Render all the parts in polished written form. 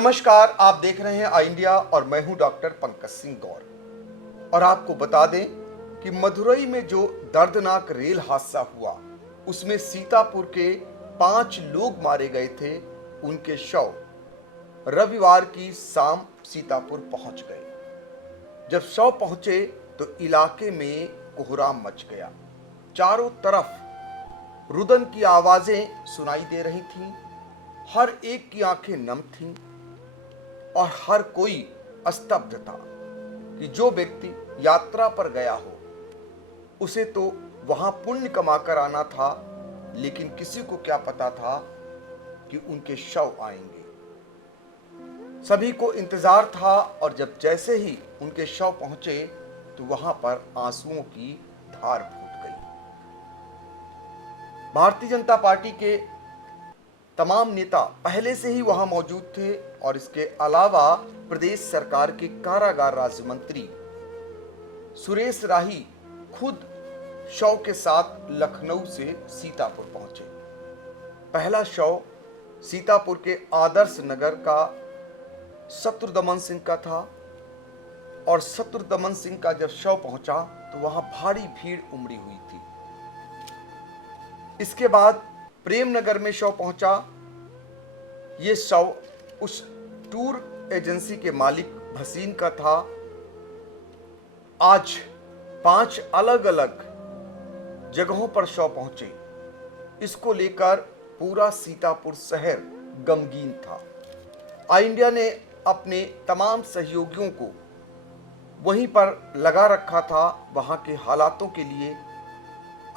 नमस्कार, आप देख रहे हैं आई इंडिया और मैं हूं डॉक्टर पंकज सिंह गौर। और आपको बता दें कि मदुरई में जो दर्दनाक रेल हादसा हुआ उसमें सीतापुर के 5 लोग मारे गए थे। उनके शव रविवार की शाम सीतापुर पहुंच गए। जब शव पहुंचे तो इलाके में कोहराम मच गया। चारों तरफ रुदन की आवाजें सुनाई दे रही थीं। हर एक की आंखें नम थीं और हर कोई स्तब्ध था कि जो व्यक्ति यात्रा पर गया हो उसे तो वहां पुण्य कमाकर आना था, लेकिन किसी को क्या पता था कि उनके शव आएंगे। सभी को इंतजार था और जब जैसे ही उनके शव पहुंचे तो वहां पर आंसुओं की धार फूट गई। भारतीय जनता पार्टी के तमाम नेता पहले से ही वहां मौजूद थे और इसके अलावा प्रदेश सरकार के कारागार राज्य मंत्री सुरेश राही खुद शव के साथ लखनऊ से सीतापुर पहुंचे। पहला शव सीतापुर के आदर्श नगर का शत्रुदमन सिंह का था और शत्रुदमन सिंह का जब शव पहुंचा तो वहां भारी भीड़ उमड़ी हुई थी। इसके बाद प्रेमनगर में शव पहुंचा। ये शव उस टूर एजेंसी के मालिक भसीन का था। आज 5 अलग अलग जगहों पर शव पहुंचे। इसको लेकर पूरा सीतापुर शहर गमगीन था। आई इंडिया ने अपने तमाम सहयोगियों को वहीं पर लगा रखा था वहां के हालातों के लिए।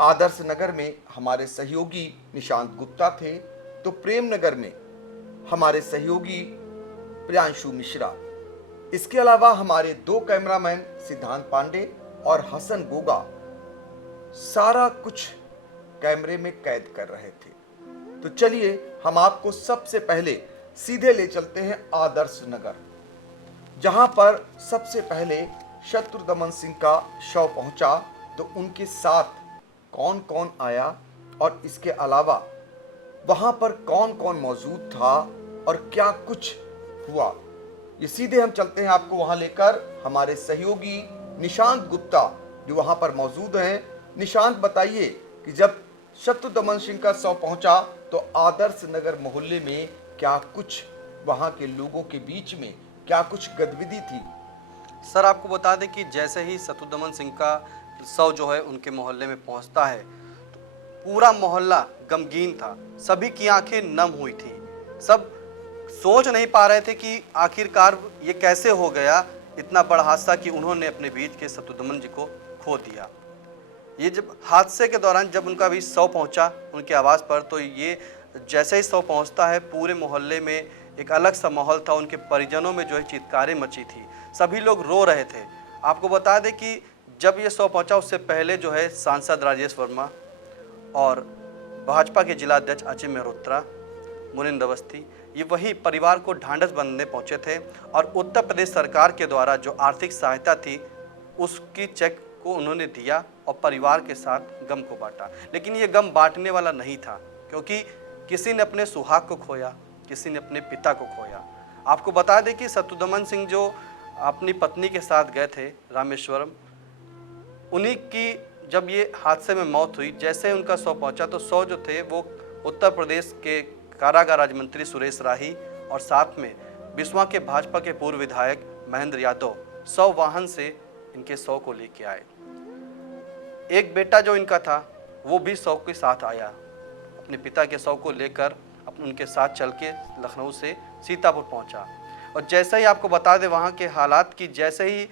आदर्श नगर में हमारे सहयोगी निशांत गुप्ता थे तो प्रेमनगर में हमारे सहयोगी प्रियांशु मिश्रा। इसके अलावा हमारे 2 कैमरामैन सिद्धांत पांडे और हसन गोगा सारा कुछ कैमरे में कैद कर रहे थे। तो चलिए हम आपको सबसे पहले सीधे ले चलते हैं आदर्श नगर, जहां पर सबसे पहले शत्रुदमन सिंह का शव पहुंचा। तो उनके साथ कौन कौन आया और इसके अलावा वहां पर कौन कौन मौजूद था और क्या कुछ हुआ, ये सीधे हम चलते हैं आपको वहां लेकर। हमारे सहयोगी निशांत गुप्ता जो वहां पर मौजूद हैं। निशांत, बताइए कि जब शत्रुदमन सिंह का शव पहुंचा तो आदर्श नगर मोहल्ले में क्या कुछ, वहां के लोगों के बीच में क्या कुछ गतिविधि थी? सर, आपको बता दें कि जैसे ही शत्रुदमन सिंह का शव जो है उनके मोहल्ले में पहुंचता है तो पूरा मोहल्ला गमगीन था। सभी की आंखें नम हुई थी। सब सोच नहीं पा रहे थे कि आखिरकार ये कैसे हो गया, इतना बड़ा हादसा कि उन्होंने अपने बीच के शत्रुदमन जी को खो दिया। ये जब हादसे के दौरान जब उनका भी शव पहुंचा उनके आवास पर, तो ये जैसे ही शव पहुंचता है पूरे मोहल्ले में एक अलग सा माहौल था। उनके परिजनों में जो है चित्कारें मची थी, सभी लोग रो रहे थे। आपको बता दें कि जब ये शव पहुंचा उससे पहले जो है सांसद राजेश वर्मा और भाजपा के जिला अध्यक्ष अजय मेहरोत्रा, मुनिंदर अवस्थी, ये वही परिवार को ढांढस बंधने पहुंचे थे और उत्तर प्रदेश सरकार के द्वारा जो आर्थिक सहायता थी उसकी चेक को उन्होंने दिया और परिवार के साथ गम को बांटा। लेकिन ये गम बांटने वाला नहीं था, क्योंकि किसी ने अपने सुहाग को खोया, किसी ने अपने पिता को खोया। आपको बता दें कि शत्रुदमन सिंह जो अपनी पत्नी के साथ गए थे रामेश्वरम, उन्हीं की जब ये हादसे में मौत हुई, जैसे उनका शव पहुंचा तो शव जो थे वो उत्तर प्रदेश के कारागार राज्य मंत्री सुरेश राही और साथ में बिस्वा के भाजपा के पूर्व विधायक महेंद्र यादव शव वाहन से इनके शव को लेके आए। एक बेटा जो इनका था वो भी शव के साथ आया, अपने पिता के शव को लेकर उनके साथ चल के लखनऊ से सीतापुर पहुंचा। और जैसे ही आपको बता दें वहाँ के हालात की, जैसे ही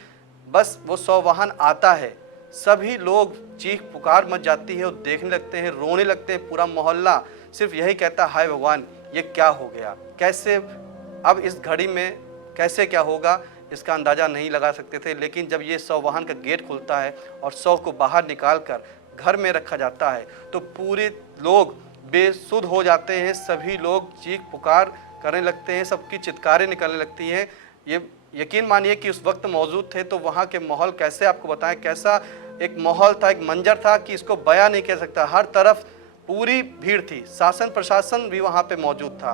बस वो शव वाहन आता है सभी लोग चीख पुकार मच जाती है और देखने लगते हैं, रोने लगते हैं। पूरा मोहल्ला सिर्फ यही कहता है, हाय भगवान ये क्या हो गया, कैसे अब इस घड़ी में कैसे क्या होगा, इसका अंदाज़ा नहीं लगा सकते थे। लेकिन जब ये शव वाहन का गेट खुलता है और शव को बाहर निकाल कर घर में रखा जाता है तो पूरे लोग बेसुध हो जाते हैं। सभी लोग चीख पुकार करने लगते हैं, सबकी चित्कारें निकलने लगती हैं। ये यकीन मानिए कि उस वक्त मौजूद थे तो वहाँ के माहौल कैसे आपको बताएं, कैसा एक माहौल था, एक मंजर था कि इसको बयां नहीं कह सकता। हर तरफ पूरी भीड़ थी, शासन प्रशासन भी वहाँ पे मौजूद था।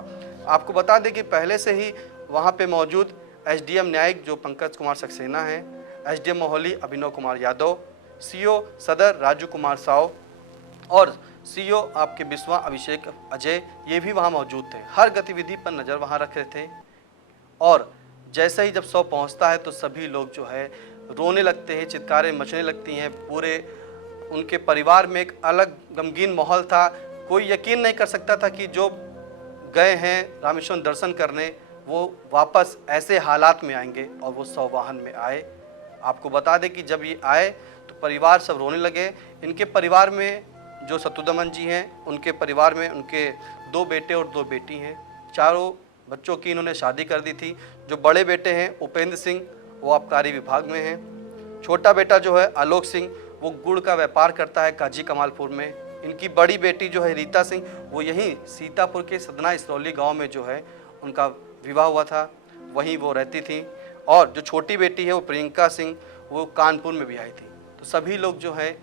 आपको बता दें कि पहले से ही वहाँ पे मौजूद एसडीएम न्यायिक जो पंकज कुमार सक्सेना हैं, एसडीएम मोहाली अभिनव कुमार यादव, सीओ सदर राजू कुमार साव और सीओ आपके बिस्वा अभिषेक अजय, ये भी वहाँ मौजूद थे। हर गतिविधि पर नज़र वहाँ रख रहे थे। और जैसे ही जब 100 पहुँचता है तो सभी लोग जो है रोने लगते हैं, चित्कारें मचने लगती हैं। पूरे उनके परिवार में एक अलग गमगीन माहौल था। कोई यकीन नहीं कर सकता था कि जो गए हैं रामेश्वरम दर्शन करने वो वापस ऐसे हालात में आएंगे, और वो 100 वाहन में आए। आपको बता दें कि जब ये आए तो परिवार सब रोने लगे। इनके परिवार में जो सतुदमन जी हैं, उनके परिवार में उनके 2 बेटे और 2 बेटी हैं। चारों बच्चों की इन्होंने शादी कर दी थी। जो बड़े बेटे हैं उपेंद्र सिंह, वो आबकारी विभाग में हैं। छोटा बेटा जो है आलोक सिंह, वो गुड़ का व्यापार करता है काजी कमालपुर में। इनकी बड़ी बेटी जो है रीता सिंह, वो यहीं सीतापुर के सदना इसरौली गांव में जो है उनका विवाह हुआ था, वहीं वो रहती थी। और जो छोटी बेटी है वो प्रियंका सिंह, वो कानपुर में भी आई थी। तो सभी लोग जो है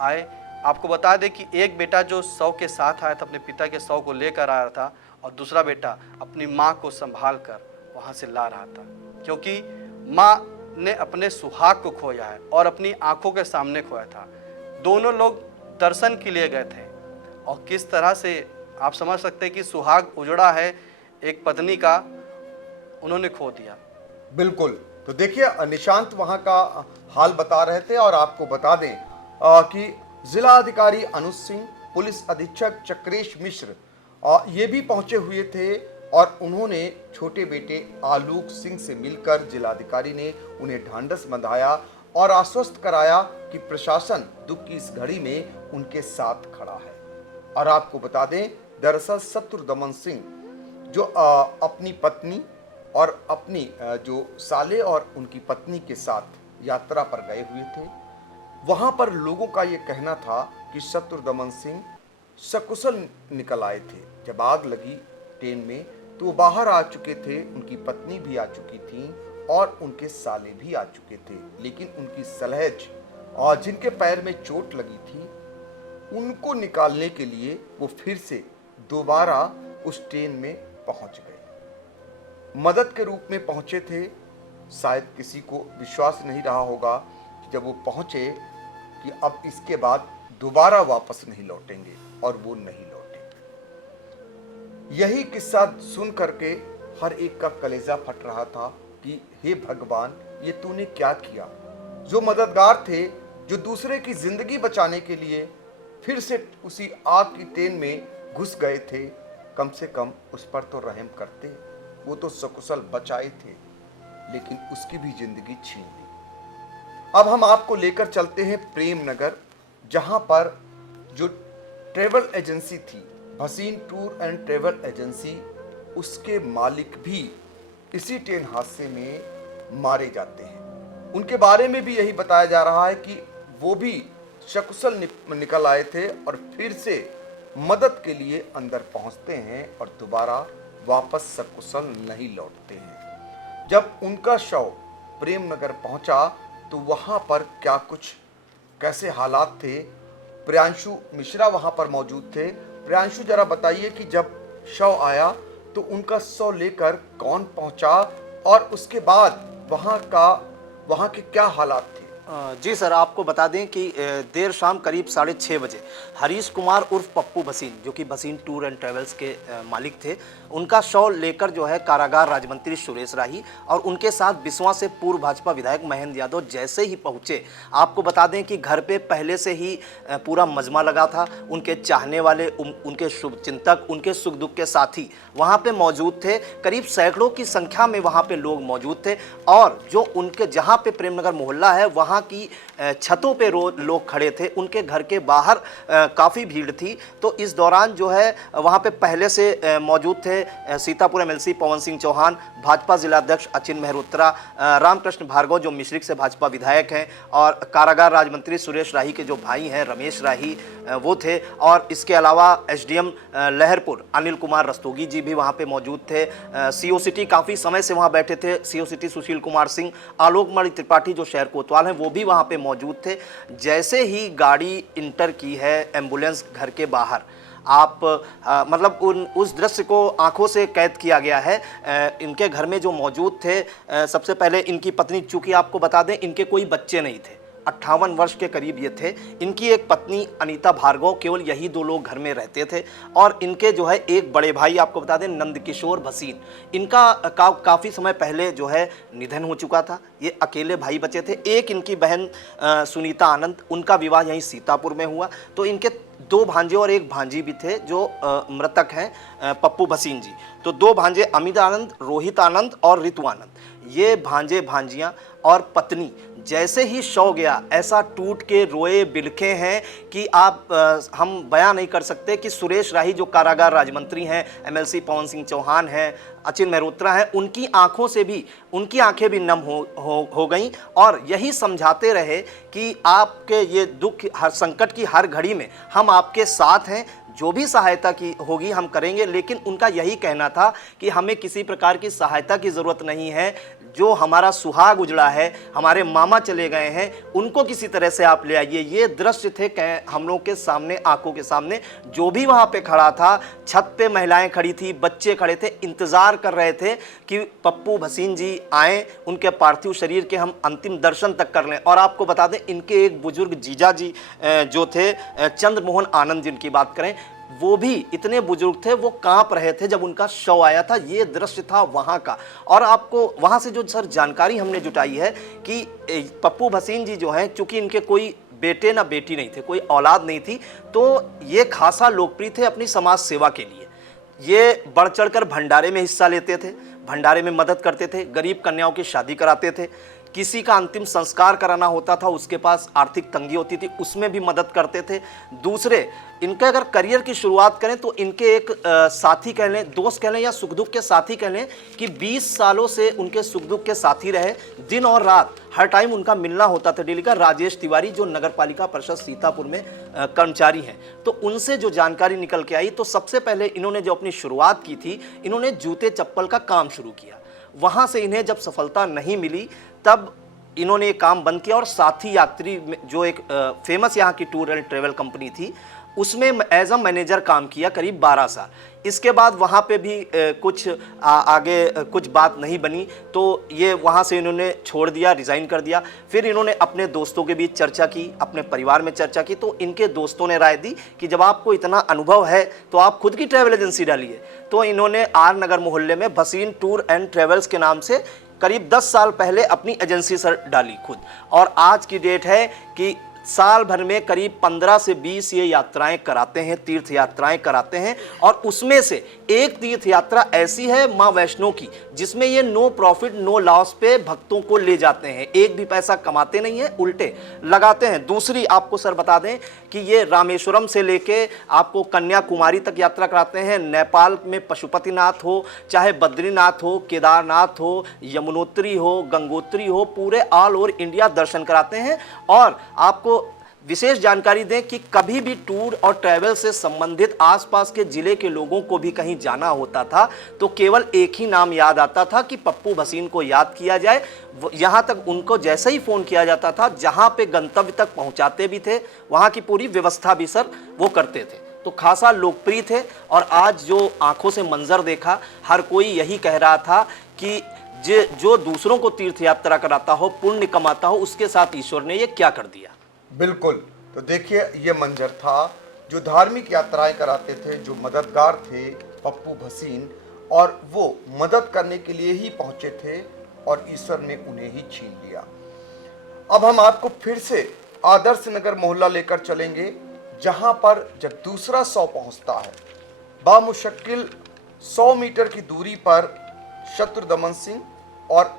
आए। आपको बता दें कि एक बेटा जो 100 के साथ आया था, अपने पिता के 100 को लेकर आ रहा था, और दूसरा बेटा अपनी माँ को संभाल कर वहाँ से ला रहा था, क्योंकि माँ ने अपने सुहाग को खोया है और अपनी आंखों के सामने खोया था। दोनों लोग दर्शन के लिए गए थे, और किस तरह से आप समझ सकते हैं कि सुहाग उजड़ा है एक पत्नी का, उन्होंने खो दिया। बिल्कुल। तो देखिए, निशांत वहाँ का हाल बता रहे थे। और आपको बता दें कि जिला अधिकारी अनुज सिंह, पुलिस अधीक्षक चक्रेश मिश्र ये भी पहुंचे हुए थे, और उन्होंने छोटे बेटे आलोक सिंह से मिलकर जिलाधिकारी ने उन्हें ढांढस बंधाया और आश्वस्त कराया कि प्रशासन दुख की इस घड़ी में उनके साथ खड़ा है। और आपको बता दें, दरअसल शत्रुदमन सिंह जो अपनी पत्नी और अपनी जो साले और उनकी पत्नी के साथ यात्रा पर गए हुए थे, वहां पर लोगों का ये कहना था कि शत्रुदमन सिंह सकुशल निकल आए थे। जब आग लगी ट्रेन में तो वो बाहर आ चुके थे, उनकी पत्नी भी आ चुकी थी और उनके साले भी आ चुके थे। लेकिन उनकी सलहेज और जिनके पैर में चोट लगी थी, उनको निकालने के लिए वो फिर से दोबारा उस ट्रेन में पहुंच गए। मदद के रूप में पहुंचे थे। शायद किसी को विश्वास नहीं रहा होगा कि जब वो पहुंचे कि अब इसके बाद दोबारा वापस नहीं लौटेंगे, और वो नहीं लौटे। यही किस्सा सुन करके हर एक का कलेजा फट रहा था कि हे भगवान, ये तूने क्या किया। जो मददगार थे, जो दूसरे की जिंदगी बचाने के लिए फिर से उसी आग की ट्रेन में घुस गए थे, कम से कम उस पर तो रहम करते। वो तो सकुशल बचाए थे, लेकिन उसकी भी जिंदगी छीन ली। अब हम आपको लेकर चलते हैं प्रेम नगर, जहां पर जो ट्रेवल एजेंसी थी, Bhasin tour and travel agency, उसके मालिक भी इसी ट्रेन हादसे में मारे जाते हैं। उनके बारे में भी यही बताया जा रहा है कि वो भी सकुशल निकल आए थे और फिर से मदद के लिए अंदर पहुंचते हैं और दोबारा वापस सकुशल नहीं लौटते हैं। जब उनका शव प्रेम नगर पहुंचा तो वहां पर क्या कुछ कैसे हालात थे, प्रियांशु मिश्रा वहां पर मौजूद थे। प्रियांशु, जरा बताइए कि जब शव आया तो उनका शव लेकर कौन पहुंचा, और उसके बाद वहां के क्या हालात थे? जी सर, आपको बता दें कि देर शाम करीब 6:30 बजे हरीश कुमार उर्फ पप्पू भसीन, जो कि भसीन टूर एंड ट्रेवल्स के मालिक थे, उनका शव लेकर जो है कारागार राज्य मंत्री सुरेश राही और उनके साथ बिस्वा से पूर्व भाजपा विधायक महेंद्र यादव जैसे ही पहुंचे, आपको बता दें कि घर पे पहले से ही पूरा मजमा लगा था। उनके चाहने वाले, उनके शुभचिंतक, उनके सुख दुख के साथी वहाँ पे मौजूद थे। करीब सैकड़ों की संख्या में वहाँ पे लोग मौजूद थे, और जो उनके जहाँ पे प्रेमनगर मोहल्ला है वहाँ की छतों पे लोग खड़े थे, उनके घर के बाहर काफ़ी भीड़ थी। तो इस दौरान जो है वहाँ पे पहले से मौजूद थे सीतापुर एमएलसी पवन सिंह चौहान, भाजपा जिलाध्यक्ष अचिन मेहरोत्रा, रामकृष्ण भार्गव जो मिश्रिक से भाजपा विधायक हैं, और कारागार राज्य मंत्री सुरेश राही के जो भाई हैं रमेश राही वो थे, और इसके अलावा एसडीएम लहरपुर अनिल कुमार रस्तोगी जी भी वहाँ पे मौजूद थे। सीओ सिटी काफ़ी समय से वहाँ बैठे थे, सीओ सिटी सुशील कुमार सिंह, आलोक मणि त्रिपाठी जो शहर कोतवाल हैं वो भी वहाँ पे मौजूद थे। जैसे ही गाड़ी इंटर की है एम्बुलेंस घर के बाहर, आप मतलब उस दृश्य को आंखों से कैद किया गया है। इनके घर में जो मौजूद थे, सबसे पहले इनकी पत्नी, चूंकि आपको बता दें इनके कोई बच्चे नहीं थे, 58 वर्ष के करीब ये थे। इनकी एक पत्नी अनीता भार्गव, केवल यही 2 लोग घर में रहते थे। और इनके जो है एक बड़े भाई, आपको बता दें नंदकिशोर भसीन, इनका काफ़ी समय पहले जो है निधन हो चुका था। ये अकेले भाई बचे थे। एक इनकी बहन सुनीता आनंद, उनका विवाह यहीं सीतापुर में हुआ। तो इनके 2 भांजे और एक भांजी भी थे जो मृतक हैं पप्पू भसीन जी। तो 2 भांजे अमित आनंद, रोहित आनंद और ऋतु आनंद, ये भांजे भांजियां और पत्नी जैसे ही शव गया ऐसा टूट के रोए बिलखे हैं कि हम बयां नहीं कर सकते। कि सुरेश राही जो कारागार राज्य मंत्री हैं, एमएलसी पवन सिंह चौहान हैं, अचिन मेहरोत्रा हैं, उनकी आंखों से भी, उनकी आंखें भी नम हो गईं और यही समझाते रहे कि आपके ये दुख, हर संकट की हर घड़ी में हम आपके साथ हैं, जो भी सहायता की होगी हम करेंगे। लेकिन उनका यही कहना था कि हमें किसी प्रकार की सहायता की ज़रूरत नहीं है। जो हमारा सुहाग उजड़ा है, हमारे मामा चले गए हैं, उनको किसी तरह से आप ले आइए। ये दृश्य थे हम लोगों के सामने, आंखों के सामने। जो भी वहाँ पे खड़ा था, छत पे महिलाएं खड़ी थी, बच्चे खड़े थे, इंतज़ार कर रहे थे कि पप्पू भसीन जी आएँ, उनके पार्थिव शरीर के हम अंतिम दर्शन तक कर लें। और आपको बता दें इनके एक बुजुर्ग जीजा जी जो थे, चंद्रमोहन आनंद जिनकी बात करें, वो भी इतने बुजुर्ग थे, वो कांप रहे थे जब उनका शव आया था। ये दृश्य था वहाँ का। और आपको वहाँ से जो सर जानकारी हमने जुटाई है कि पप्पू भसीन जी जो हैं, चूंकि इनके कोई बेटे ना बेटी नहीं थे, कोई औलाद नहीं थी, तो ये खासा लोकप्रिय थे अपनी समाज सेवा के लिए। ये बढ़ चढ़कर भंडारे में हिस्सा लेते थे, भंडारे में मदद करते थे, गरीब कन्याओं की शादी कराते थे, किसी का अंतिम संस्कार कराना होता था, उसके पास आर्थिक तंगी होती थी, उसमें भी मदद करते थे। दूसरे, इनके अगर करियर की शुरुआत करें तो इनके एक साथी कह लें, दोस्त कह लें या सुख दुख के साथी कह लें कि 20 सालों से उनके सुख दुख के साथी रहे। दिन और रात हर टाइम उनका मिलना होता था डेली का। राजेश तिवारी जो नगर पालिका परिषद सीतापुर में कर्मचारी हैं, तो उनसे जो जानकारी निकल के आई, तो सबसे पहले इन्होंने जो अपनी शुरुआत की थी, इन्होंने जूते चप्पल का काम शुरू किया। वहाँ से इन्हें जब सफलता नहीं मिली तब इन्होंने ये काम बंद किया और साथी यात्री जो एक फेमस यहाँ की टूर एंड ट्रेवल कंपनी थी, उसमें एज अ मैनेजर काम किया करीब 12 साल। इसके बाद वहाँ पे भी आगे कुछ बात नहीं बनी, तो ये वहाँ से इन्होंने छोड़ दिया, रिज़ाइन कर दिया। फिर इन्होंने अपने दोस्तों के बीच चर्चा की, अपने परिवार में चर्चा की, तो इनके दोस्तों ने राय दी कि जब आपको इतना अनुभव है तो आप खुद की ट्रैवल एजेंसी डालिए। तो इन्होंने आर नगर मोहल्ले में भसीन टूर एंड ट्रेवल्स के नाम से करीब 10 साल पहले अपनी एजेंसी सर डाली खुद। और आज की डेट है कि साल भर में करीब 15 से 20 ये यात्राएं कराते हैं, तीर्थ यात्राएं कराते हैं। और उसमें से एक तीर्थ यात्रा ऐसी है माँ वैष्णो की, जिसमें ये नो प्रॉफिट नो लॉस पे भक्तों को ले जाते हैं। एक भी पैसा कमाते नहीं है, उल्टे लगाते हैं। दूसरी आपको सर बता दें कि ये रामेश्वरम से लेके आपको कन्याकुमारी तक यात्रा कराते हैं। नेपाल में पशुपतिनाथ हो, चाहे बद्रीनाथ हो, केदारनाथ हो, यमुनोत्री हो, गंगोत्री हो, पूरे ऑल ओवर इंडिया दर्शन कराते हैं। और आपको विशेष जानकारी दें कि कभी भी टूर और ट्रैवल से संबंधित आसपास के जिले के लोगों को भी कहीं जाना होता था तो केवल एक ही नाम याद आता था कि पप्पू भसीन को याद किया जाए। यहाँ तक उनको जैसे ही फ़ोन किया जाता था, जहाँ पे गंतव्य तक पहुँचाते भी थे, वहाँ की पूरी व्यवस्था भी सर वो करते थे। तो खासा लोकप्रिय थे। और आज जो आंखों से मंजर देखा, हर कोई यही कह रहा था कि जो दूसरों को तीर्थ यात्रा कराता हो, पुण्य कमाता हो, उसके साथ ईश्वर ने ये क्या कर दिया। बिल्कुल। तो देखिए ये मंजर था, जो धार्मिक यात्राएं कराते थे, जो मददगार थे पप्पू भसीन, और वो मदद करने के लिए ही पहुंचे थे और ईश्वर ने उन्हें ही छीन लिया। अब हम आपको फिर से आदर्श नगर मोहल्ला लेकर चलेंगे, जहां पर जब दूसरा शव पहुंचता है, बामुश्किल 100 मीटर की दूरी पर शत्रुदमन सिंह और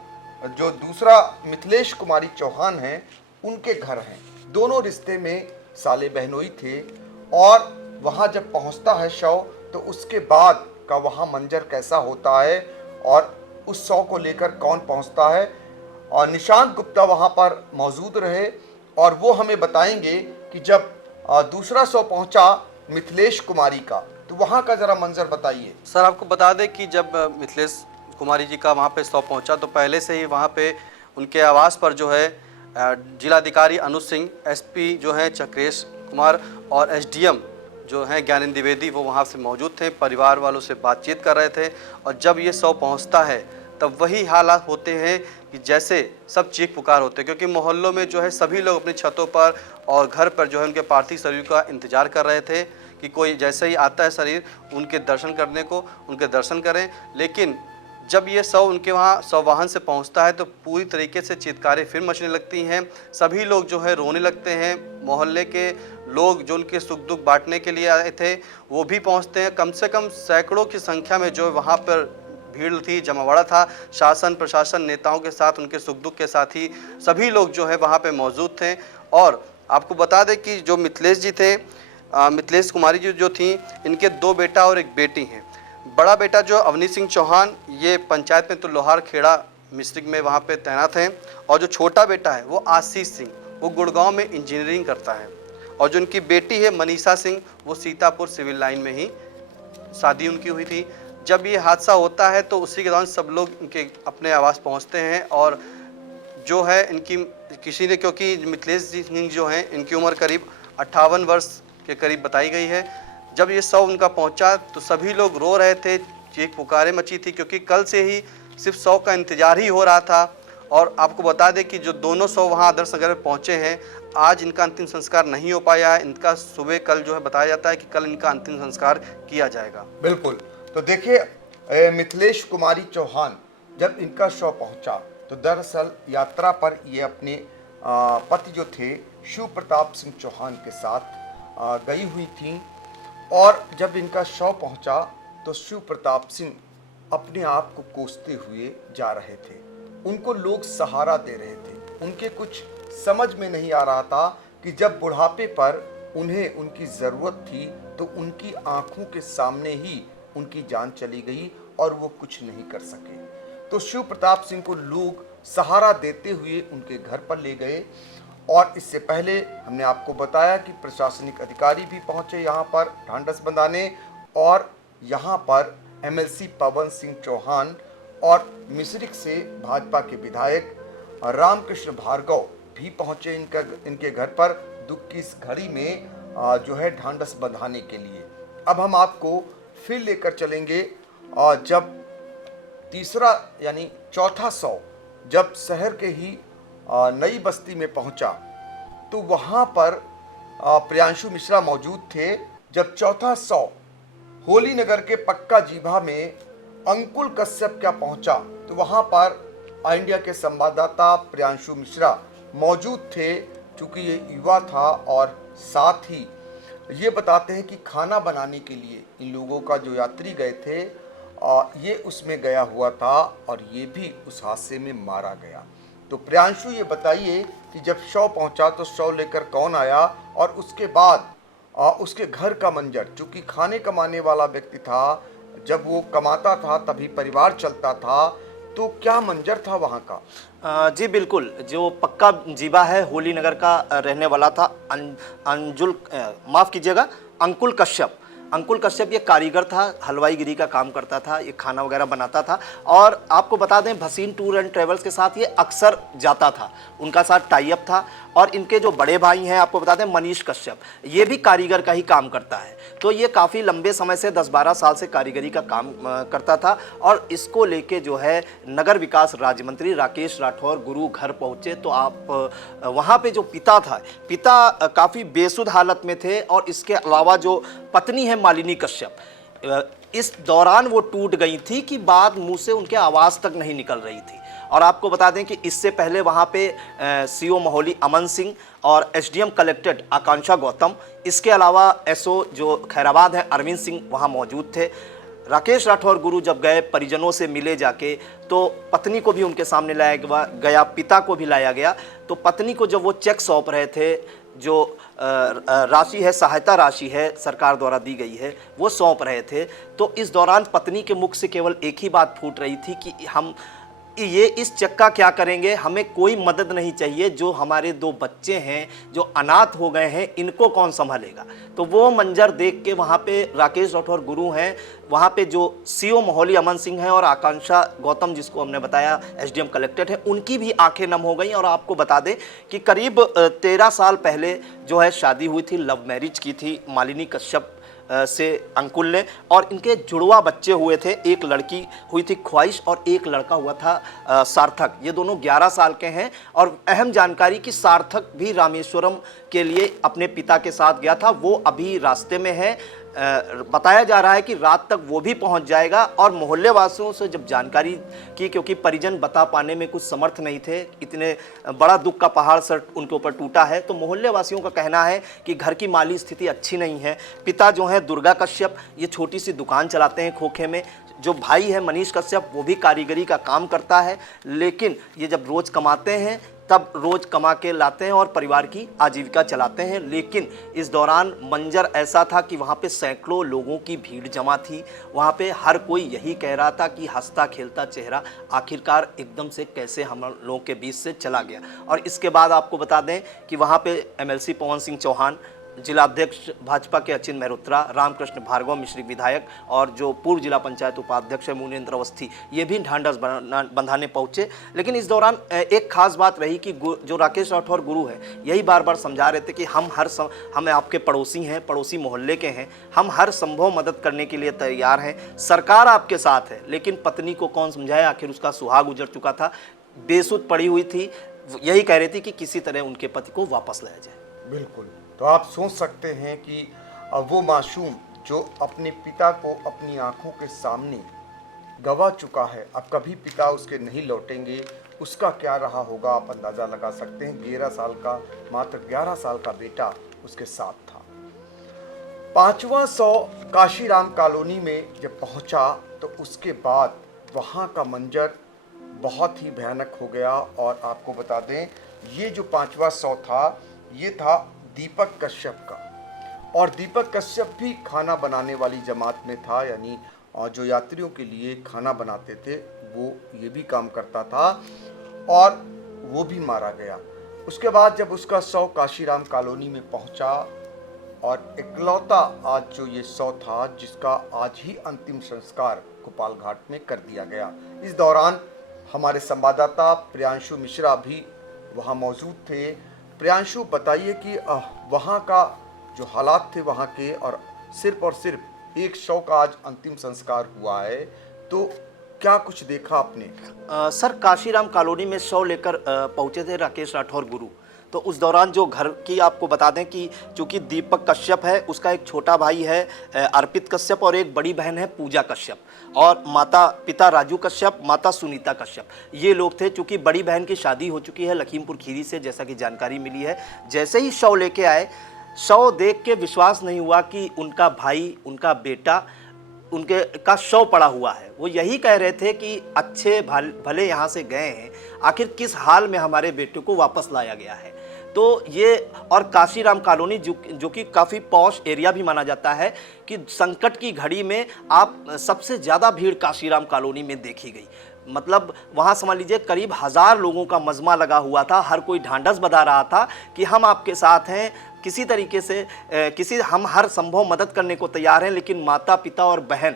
जो दूसरा मिथिलेश कुमारी चौहान हैं, उनके घर हैं। दोनों रिश्ते में साले बहनोई थे। और वहाँ जब पहुँचता है शव, तो उसके बाद का वहाँ मंजर कैसा होता है और उस शव को लेकर कौन पहुँचता है, और निशांत गुप्ता वहाँ पर मौजूद रहे और वो हमें बताएंगे कि जब दूसरा शव पहुँचा मिथिलेश कुमारी का, तो वहाँ का ज़रा मंजर बताइए। सर आपको बता दें कि जब मिथिलेश कुमारी जी का वहाँ पे शव पहुँचा, तो पहले से ही वहाँ पे उनके आवास पर जो है जिलाधिकारी अनुज सिंह, एसपी जो है चक्रेश कुमार और एसडीएम जो हैं ज्ञानेंद्र द्विवेदी वो वहाँ से मौजूद थे, परिवार वालों से बातचीत कर रहे थे। और जब ये शव पहुँचता है तब वही हालात होते हैं कि जैसे सब चीख पुकार होते हैं, क्योंकि मोहल्लों में जो है सभी लोग अपनी छतों पर और घर पर जो है उनके पार्थिव शरीर का इंतजार कर रहे थे कि कोई जैसे ही आता है शरीर उनके दर्शन करने को, उनके दर्शन करें। लेकिन जब ये शव उनके वहाँ शव वाहन से पहुँचता है तो पूरी तरीके से चित्कारें फिर मचने लगती हैं, सभी लोग जो है रोने लगते हैं। मोहल्ले के लोग जो उनके सुख दुख बांटने के लिए आए थे वो भी पहुँचते हैं। कम से कम सैकड़ों की संख्या में जो वहाँ पर भीड़ थी, जमावड़ा था, शासन प्रशासन नेताओं के साथ, उनके सुख दुख के साथ ही सभी लोग जो है वहाँ पे मौजूद थे। और आपको बता दें कि जो मिथिलेश जी थे, मिथिलेश कुमारी जी जो थी, इनके 2 बेटा और 1 बेटी हैं। बड़ा बेटा जो अवनी सिंह चौहान, ये पंचायत में तो लोहार खेड़ा मिस्त्री में वहाँ पे तैनात हैं। और जो छोटा बेटा है वो आशीष सिंह, वो गुड़गांव में इंजीनियरिंग करता है। और जो उनकी बेटी है मनीषा सिंह, वो सीतापुर सिविल लाइन में ही शादी उनकी हुई थी। जब ये हादसा होता है तो उसी के दौरान सब लोग इनके अपने आवास पहुंचते हैं। और जो है इनकी किसी ने, क्योंकि मिथिलेश जी सिंह जो हैं इनकी उम्र करीब 58 वर्ष के करीब बताई गई है। जब ये शव उनका पहुंचा तो सभी लोग रो रहे थे, चीख पुकारें मची थी, क्योंकि कल से ही सिर्फ शव का इंतजार ही हो रहा था। और आपको बता दें कि जो दोनों शव वहाँ आदर्श नगर में पहुँचे हैं, आज इनका अंतिम संस्कार नहीं हो पाया है। इनका सुबह कल जो है बताया जाता है कि कल इनका अंतिम संस्कार किया जाएगा। बिल्कुल। तो देखिए, मिथिलेश कुमारी चौहान जब इनका शव पहुंचा तो दरअसल यात्रा पर ये अपने पति जो थे शिव प्रताप सिंह चौहान के साथ गई हुई थी। और जब इनका शव पहुंचा तो शिव प्रताप सिंह अपने आप को कोसते हुए जा रहे थे। उनको लोग सहारा दे रहे थे। उनके कुछ समझ में नहीं आ रहा था कि जब बुढ़ापे पर उन्हें उनकी ज़रूरत थी तो उनकी आंखों के सामने ही उनकी जान चली गई और वो कुछ नहीं कर सके। तो शिव प्रताप सिंह को लोग सहारा देते हुए उनके घर पर ले गए। और इससे पहले हमने आपको बताया कि प्रशासनिक अधिकारी भी पहुंचे यहाँ पर ढांढस बंधाने। और यहाँ पर एमएलसी पवन सिंह चौहान और मिश्रिक से भाजपा के विधायक रामकृष्ण भार्गव भी पहुंचे इनके घर पर दुख की इस घड़ी में जो है ढांढस बंधाने के लिए। अब हम आपको फिर लेकर चलेंगे और जब तीसरा यानी चौथा शव जब शहर के ही नई बस्ती में पहुंचा तो वहां पर प्रियांशु मिश्रा मौजूद थे। जब चौथा शव होली नगर के पक्का जीभा में अंकुल कश्यप क्या पहुंचा तो वहां पर इंडिया के संवाददाता प्रियांशु मिश्रा मौजूद थे। चूँकि ये युवा था और साथ ही ये बताते हैं कि खाना बनाने के लिए इन लोगों का जो यात्री गए थे ये उसमें गया हुआ था और ये भी उस हादसे में मारा गया। तो प्रियांशु ये बताइए कि जब शव पहुंचा तो शव लेकर कौन आया और उसके बाद उसके घर का मंजर, चूँकि खाने कमाने वाला व्यक्ति था, जब वो कमाता था तभी परिवार चलता था, तो क्या मंजर था वहाँ का? जी बिल्कुल, जो पक्का जीवा है होली नगर का रहने वाला था माफ़ कीजिएगा अंकुल कश्यप। अंकुल कश्यप ये कारीगर था, हलवाईगिरी का काम करता था, ये खाना वगैरह बनाता था। और आपको बता दें भसीन टूर एंड ट्रेवल्स के साथ ये अक्सर जाता था, उनका साथ टाई अप था। और इनके जो बड़े भाई हैं आपको बता दें मनीष कश्यप, ये भी कारीगर का ही काम करता है। तो ये काफ़ी लंबे समय से 10-12 साल से कारीगरी का काम करता था। और इसको लेके जो है नगर विकास राज्य मंत्री राकेश राठौर गुरु घर पहुँचे तो आप वहाँ पे जो पिता था, पिता काफ़ी बेसुध हालत में थे। और इसके अलावा जो पत्नी है मालिनी कश्यप, इस दौरान वो टूट गई थी कि बात मुंह से उनके आवाज़ तक नहीं निकल रही थी। और आपको बता दें कि इससे पहले वहाँ पे सीओ मोहाली अमन सिंह और एसडीएम कलेक्टेड आकांक्षा गौतम, इसके अलावा एसओ जो खैराबाद हैं अरविंद सिंह वहाँ मौजूद थे। राकेश राठौर गुरु जब गए परिजनों से मिले जाके तो पत्नी को भी उनके सामने लाया गया, पिता को भी लाया गया। तो पत्नी को जब वो चेक सौंप रहे थे, जो राशि है सहायता राशि है सरकार द्वारा दी गई है वो सौंप रहे थे, तो इस दौरान पत्नी के मुख से केवल एक ही बात फूट रही थी कि हम ये इस चेक का क्या करेंगे, हमें कोई मदद नहीं चाहिए, जो हमारे 2 बच्चे हैं जो अनाथ हो गए हैं इनको कौन संभालेगा। तो वो मंजर देख के वहाँ पे राकेश राठौर गुरु हैं, वहाँ पे जो सीओ मोहाली अमन सिंह हैं और आकांक्षा गौतम जिसको हमने बताया एसडीएम कलेक्टेड है, उनकी भी आंखें नम हो गई। और आपको बता दें कि करीब 13 साल पहले जो है शादी हुई थी, लव मैरिज की थी मालिनी कश्यप से अंकुल्य, और इनके जुड़वा बच्चे हुए थे, एक लड़की हुई थी ख्वाहिश और एक लड़का हुआ था सार्थक। ये दोनों 11 साल के हैं। और अहम जानकारी कि सार्थक भी रामेश्वरम के लिए अपने पिता के साथ गया था, वो अभी रास्ते में है। बताया जा रहा है कि रात तक वो भी पहुंच जाएगा। और मोहल्ले वासियों से जब जानकारी की, क्योंकि परिजन बता पाने में कुछ समर्थ नहीं थे, इतने बड़ा दुख का पहाड़ सर उनके ऊपर टूटा है, तो मोहल्ले वासियों का कहना है कि घर की माली स्थिति अच्छी नहीं है। पिता जो है दुर्गा कश्यप, ये छोटी सी दुकान चलाते हैं खोखे में। जो भाई है मनीष कश्यप, वो भी कारीगरी का काम करता है, लेकिन ये जब रोज कमाते हैं तब रोज कमा के लाते हैं और परिवार की आजीविका चलाते हैं। लेकिन इस दौरान मंजर ऐसा था कि वहाँ पे सैकड़ों लोगों की भीड़ जमा थी। वहाँ पे हर कोई यही कह रहा था कि हंसता खेलता चेहरा आखिरकार एकदम से कैसे हम लोगों के बीच से चला गया। और इसके बाद आपको बता दें कि वहाँ पे एमएलसी पवन सिंह चौहान, जिला अध्यक्ष भाजपा के अचिन मेहरोत्रा, रामकृष्ण भार्गव मिश्रिक विधायक और जो पूर्व जिला पंचायत उपाध्यक्ष है मुनेन्द्र अवस्थी, ये भी ढांढस बंधाने पहुंचे। लेकिन इस दौरान एक खास बात रही कि जो राकेश राठौर गुरु है, यही बार बार समझा रहे थे कि हम आपके पड़ोसी हैं, पड़ोसी मोहल्ले के हैं, हम हर संभव मदद करने के लिए तैयार हैं, सरकार आपके साथ है। लेकिन पत्नी को कौन समझाए, आखिर उसका सुहाग उजड़ चुका था, बेसुध पड़ी हुई थी, यही कह रही थी कि किसी तरह उनके पति को वापस लाया जाए। बिल्कुल। तो आप सोच सकते हैं कि वो मासूम जो अपने पिता को अपनी आंखों के सामने गवा चुका है, अब कभी पिता उसके नहीं लौटेंगे, उसका क्या रहा होगा आप अंदाज़ा लगा सकते हैं। 11 साल का, मात्र 11 साल का बेटा उसके साथ था। 5वां 100 काशीराम कॉलोनी में जब पहुंचा तो उसके बाद वहां का मंजर बहुत ही भयानक हो गया। और आपको बता दें, ये जो 5वां 100 था, ये था दीपक कश्यप का। और दीपक कश्यप भी खाना बनाने वाली जमात में था, यानी जो यात्रियों के लिए खाना बनाते थे वो ये भी काम करता था, और वो भी मारा गया। उसके बाद जब उसका 100 काशीराम कॉलोनी में पहुंचा, और इकलौता आज जो ये 100 था जिसका आज ही अंतिम संस्कार गोपाल घाट में कर दिया गया। इस दौरान हमारे संवाददाता प्रियांशु मिश्रा भी वहाँ मौजूद थे। प्रियांशु, बताइए कि वहाँ का जो हालात थे वहाँ के, और सिर्फ एक 100 का आज अंतिम संस्कार हुआ है, तो क्या कुछ देखा आपने? सर, काशीराम कॉलोनी में 100 लेकर पहुंचे थे राकेश राठौर गुरु। तो उस दौरान जो घर की आपको बता दें कि चूंकि दीपक कश्यप है, उसका एक छोटा भाई है अर्पित कश्यप और एक बड़ी बहन है पूजा कश्यप, और माता पिता राजू कश्यप, माता सुनीता कश्यप, ये लोग थे। चूंकि बड़ी बहन की शादी हो चुकी है लखीमपुर खीरी से, जैसा कि जानकारी मिली है। जैसे ही शव लेके आए, शव देख के विश्वास नहीं हुआ कि उनका भाई, उनका बेटा उनके का शव पड़ा हुआ है। वो यही कह रहे थे कि अच्छे भले यहाँ से गए हैं, आखिर किस हाल में हमारे बेटे को वापस लाया गया है। तो ये, और काशीराम कॉलोनी जो कि काफ़ी पॉश एरिया भी माना जाता है, कि संकट की घड़ी में आप सबसे ज़्यादा भीड़ काशीराम कॉलोनी में देखी गई। मतलब वहाँ समझ लीजिए करीब 1000 लोगों का मजमा लगा हुआ था। हर कोई ढांढस बंधा रहा था कि हम आपके साथ हैं, किसी तरीके से हम हर संभव मदद करने को तैयार हैं। लेकिन माता पिता और बहन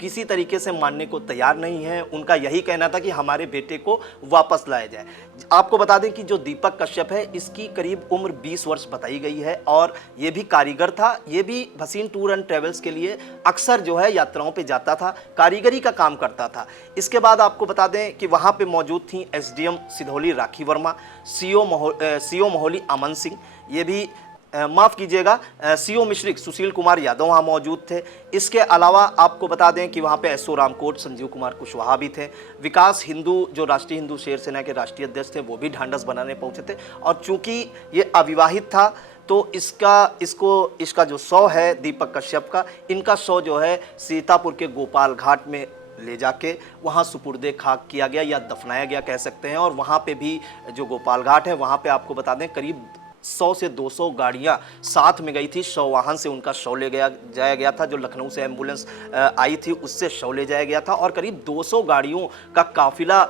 किसी तरीके से मानने को तैयार नहीं है। उनका यही कहना था कि हमारे बेटे को वापस लाया जाए। आपको बता दें कि जो दीपक कश्यप है, इसकी करीब उम्र 20 वर्ष बताई गई है, और ये भी कारीगर था। ये भी भसीन टूर एंड ट्रेवल्स के लिए अक्सर जो है यात्राओं पे जाता था, कारीगरी का काम करता था। इसके बाद आपको बता दें कि वहाँ पे मौजूद थी एसडीएम सिधौली राखी वर्मा, सीओ मोहली अमन सिंह, ये भी माफ़ कीजिएगा सीओ मिश्रिक सुशील कुमार यादव वहाँ मौजूद थे। इसके अलावा आपको बता दें कि वहाँ पे एसओ रामकोट संजीव कुमार कुशवाहा भी थे। विकास हिंदू, जो राष्ट्रीय हिंदू शेर सेना के राष्ट्रीय अध्यक्ष थे, वो भी ढांढस बनाने पहुँचे थे। और चूंकि ये अविवाहित था, तो इसका जो शव है दीपक कश्यप का, इनका शव जो है सीतापुर के गोपाल घाट में ले जाके वहाँ सुपुर्दे खाक किया गया, या दफनाया गया कह सकते हैं। और वहाँ पे भी जो गोपाल घाट है, वहाँ पे आपको बता दें करीब 100 से 200 गाड़ियां साथ में गई थी। शव वाहन से उनका शव जाया गया था। जो लखनऊ से एम्बुलेंस आई थी, उससे शव ले जाया गया था, और करीब 200 गाड़ियों का काफिला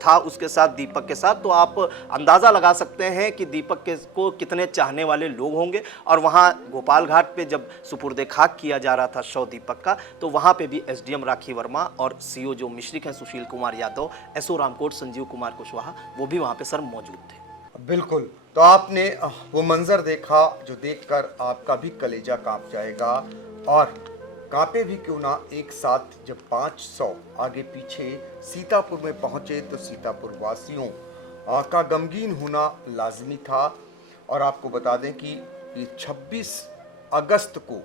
था उसके साथ, दीपक के साथ। तो आप अंदाज़ा लगा सकते हैं कि दीपक को कितने चाहने वाले लोग होंगे। और वहाँ गोपाल घाट पे जब सुपुर्दे खाक किया जा रहा था शव दीपक का, तो वहाँ पे भी एसडीएम राखी वर्मा और सीओ जो मिश्रिक हैं सुशील कुमार यादव, एसओ रामकोट संजीव कुमार कुशवाहा, वो भी वहाँ पे सर मौजूद थे। बिल्कुल। तो आपने वो मंजर देखा जो देखकर आपका भी कलेजा कांप जाएगा। और कांपे भी क्यों ना एक साथ जब 500 आगे पीछे सीतापुर में पहुंचे तो सीतापुर वासियों का गमगीन होना लाजमी था। और आपको बता दें कि ये 26 अगस्त को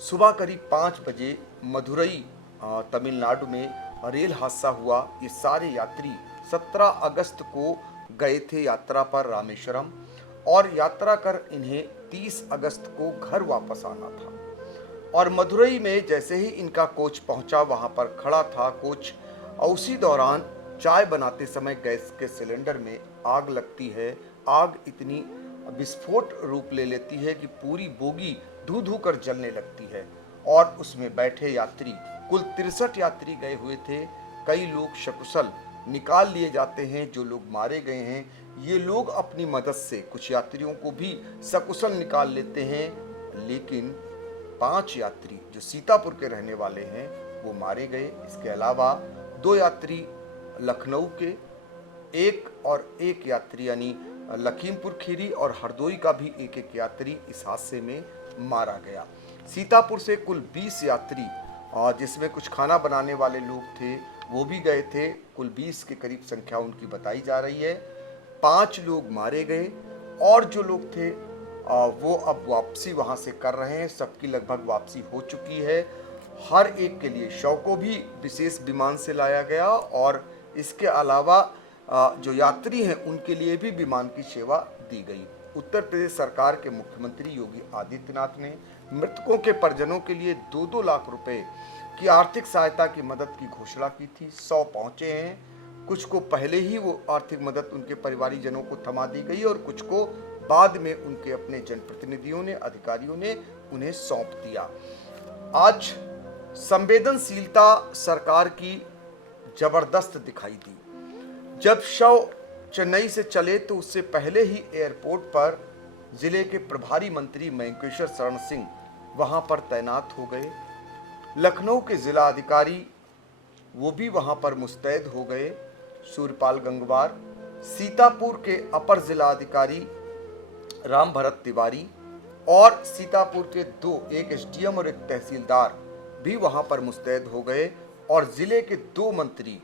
सुबह करीब 5 बजे मदुरई तमिलनाडु में रेल हादसा हुआ। ये सारे यात्री 17 अगस्त को गए थे यात्रा पर रामेश्वरम, और यात्रा कर इन्हें 30 अगस्त को घर वापस आना था। और मदुरई में जैसे ही इनका कोच पहुंचा, वहां पर खड़ा था कोच, और उसी दौरान चाय बनाते समय गैस के सिलेंडर में आग लगती है। आग इतनी विस्फोट रूप ले लेती है कि पूरी बोगी धू धू कर जलने लगती है, और उसमें बैठे यात्री कुल 63 यात्री गए हुए थे। कई लोग सकुशल निकाल लिए जाते हैं। जो लोग मारे गए हैं, ये लोग अपनी मदद से कुछ यात्रियों को भी सकुशल निकाल लेते हैं, लेकिन 5 यात्री जो सीतापुर के रहने वाले हैं वो मारे गए। इसके अलावा 2 यात्री लखनऊ के, एक यात्री यानी लखीमपुर खीरी और हरदोई का भी एक यात्री इस हादसे में मारा गया। सीतापुर से कुल 20 यात्री, और जिसमें कुछ खाना बनाने वाले लोग थे वो भी गए थे। कुल 20 के करीब संख्या उनकी बताई जा रही है। 5 लोग मारे गए, और जो लोग थे वो अब वापसी वहाँ से कर रहे हैं। सबकी लगभग वापसी हो चुकी है। हर एक के लिए शव को भी विशेष विमान से लाया गया, और इसके अलावा जो यात्री हैं उनके लिए भी विमान की सेवा दी गई। उत्तर प्रदेश सरकार के मुख्यमंत्री योगी आदित्यनाथ ने मृतकों के परिजनों के लिए 2-2 लाख रुपए की आर्थिक सहायता की मदद की घोषणा की थी। 100 पहुंचे हैं। कुछ को पहले ही वो आर्थिक मदद उनके परिवारीजनों को थमा दी गई, और कुछ को बाद में उनके अपने जनप्रतिनिधियों ने, अधिकारियों ने उन्हें सौंप दिया। आज संवेदनशीलता सरकार की जबरदस्त दिखाई दी। जब शव चेन्नई से चले तो उससे पहले ही एयरपोर्ट पर जिले के प्रभारी मंत्री मयंकेश्वर शरण सिंह वहां पर तैनात हो गए। लखनऊ के जिला अधिकारी वो भी वहां पर मुस्तैद हो गए, सूर्यपाल गंगवार। सीतापुर के अपर जिला अधिकारी राम भरत तिवारी और सीतापुर के 2, एक एसडीएम और एक तहसीलदार भी वहां पर मुस्तैद हो गए। और जिले के 2 मंत्री,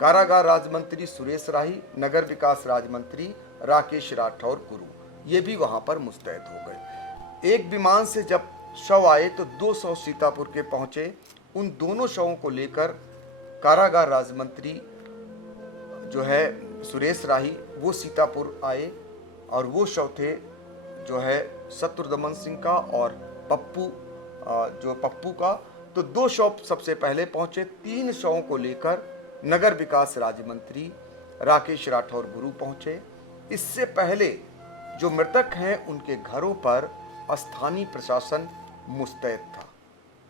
कारागार राज्य मंत्री सुरेश राही, नगर विकास राज्य मंत्री राकेश राठौर गुरु, ये भी वहां पर मुस्तैद हो गए। एक विमान से जब शव आए तो 200 सीतापुर के पहुंचे। उन दोनों शवों को लेकर कारागार राज्य मंत्री जो है सुरेश राही वो सीतापुर आए, और वो शव थे जो है शत्रुदमन सिंह का और पप्पू का। तो 2 शव सबसे पहले पहुंचे। 3 शवों को लेकर नगर विकास राज्य मंत्री राकेश राठौर गुरु पहुंचे। इससे पहले जो मृतक हैं उनके घरों पर स्थानीय प्रशासन मुस्तैद था।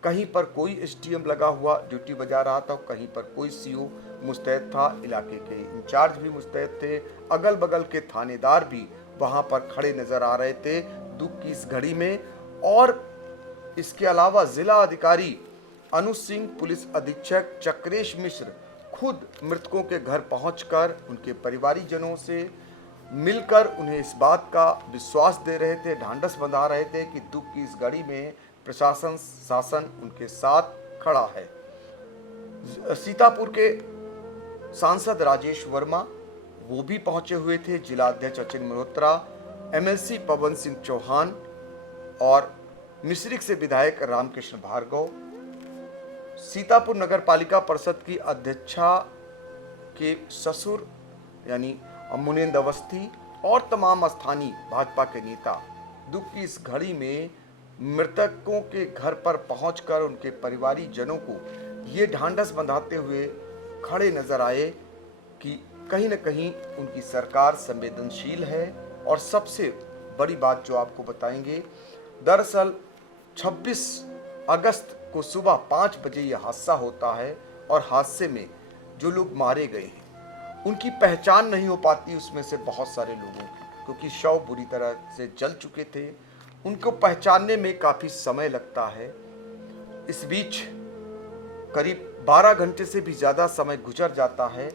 कहीं पर कोई एसडीएम लगा हुआ ड्यूटी बजा रहा था, कहीं पर कोई सीओ मुस्तैद था, इलाके के इंचार्ज भी मुस्तैद थे, अगल बगल के थानेदार भी वहां पर खड़े नजर आ रहे थे दुख की इस घड़ी में। और इसके अलावा जिला अधिकारी अनुज सिंह, पुलिस अधीक्षक चक्रेश मिश्र खुद मृतकों के घर पहुंचकर उनके परिवारीजनों से मिलकर उन्हें इस बात का विश्वास दे रहे थे, ढांढस बंधा रहे थे कि दुख की इस घड़ी में प्रशासन, शासन उनके साथ खड़ा है। सीतापुर के सांसद राजेश वर्मा वो भी पहुंचे हुए थे, जिला अध्यक्ष अचिन मल्होत्रा, एमएलसी पवन सिंह चौहान और मिश्रिक से विधायक रामकृष्ण भार्गव, सीतापुर नगर पालिका परिषद की अध्यक्षा के ससुर यानी मुनिंद अवस्थी और तमाम स्थानीय भाजपा के नेता दुख की इस घड़ी में मृतकों के घर पर पहुंचकर उनके परिवारी जनों को ये ढांढस बंधाते हुए खड़े नजर आए कि कहीं न कहीं उनकी सरकार संवेदनशील है। और सबसे बड़ी बात जो आपको बताएंगे, दरअसल 26 अगस्त को सुबह 5 बजे यह हादसा होता है, और हादसे में जो लोग मारे गए हैं उनकी पहचान नहीं हो पाती उसमें से बहुत सारे लोगों की, क्योंकि शव बुरी तरह से जल चुके थे। उनको पहचानने में काफ़ी समय लगता है। इस बीच करीब 12 घंटे से भी ज़्यादा समय गुजर जाता है,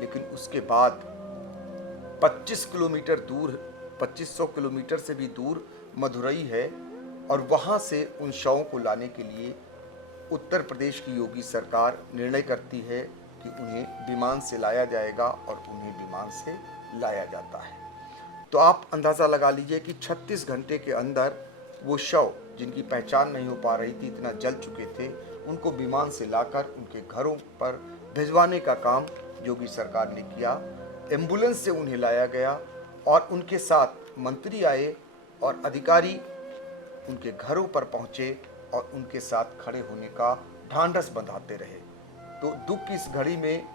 लेकिन उसके बाद 25 किलोमीटर दूर, 2500 किलोमीटर से भी दूर मदुरई है, और वहाँ से उन शवों को लाने के लिए उत्तर प्रदेश की योगी सरकार निर्णय करती है कि उन्हें विमान से लाया जाएगा और उन्हें विमान से लाया जाता है। तो आप अंदाज़ा लगा लीजिए कि 36 घंटे के अंदर वो शव जिनकी पहचान नहीं हो पा रही थी, इतना जल चुके थे, उनको विमान से लाकर उनके घरों पर भिजवाने का काम योगी सरकार ने किया। एम्बुलेंस से उन्हें लाया गया और उनके साथ मंत्री आए और अधिकारी उनके घरों पर पहुंचे और उनके साथ खड़े होने का ढांढस बंधाते रहे। तो दुख की इस घड़ी में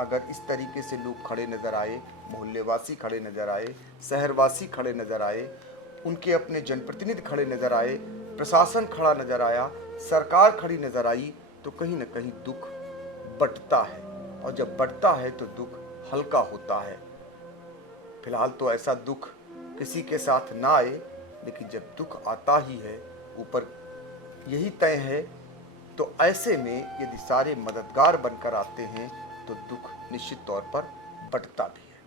अगर इस तरीके से लोग खड़े नज़र आए, मोहल्लेवासी खड़े नज़र आए, शहरवासी खड़े नज़र आए, उनके अपने जनप्रतिनिधि खड़े नज़र आए, प्रशासन खड़ा नज़र आया, सरकार खड़ी नज़र आई, तो कहीं ना कहीं दुख बंटता है और जब बंटता है तो दुख हल्का होता है। फिलहाल तो ऐसा दुख किसी के साथ ना आए, लेकिन जब दुख आता ही है, ऊपर यही तय है, तो ऐसे में यदि सारे मददगार बनकर आते हैं तो दुख निश्चित तौर पर बंटता भी है।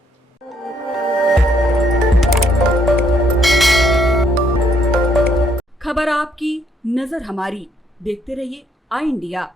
खबर आपकी, नजर हमारी। देखते रहिए आई इंडिया।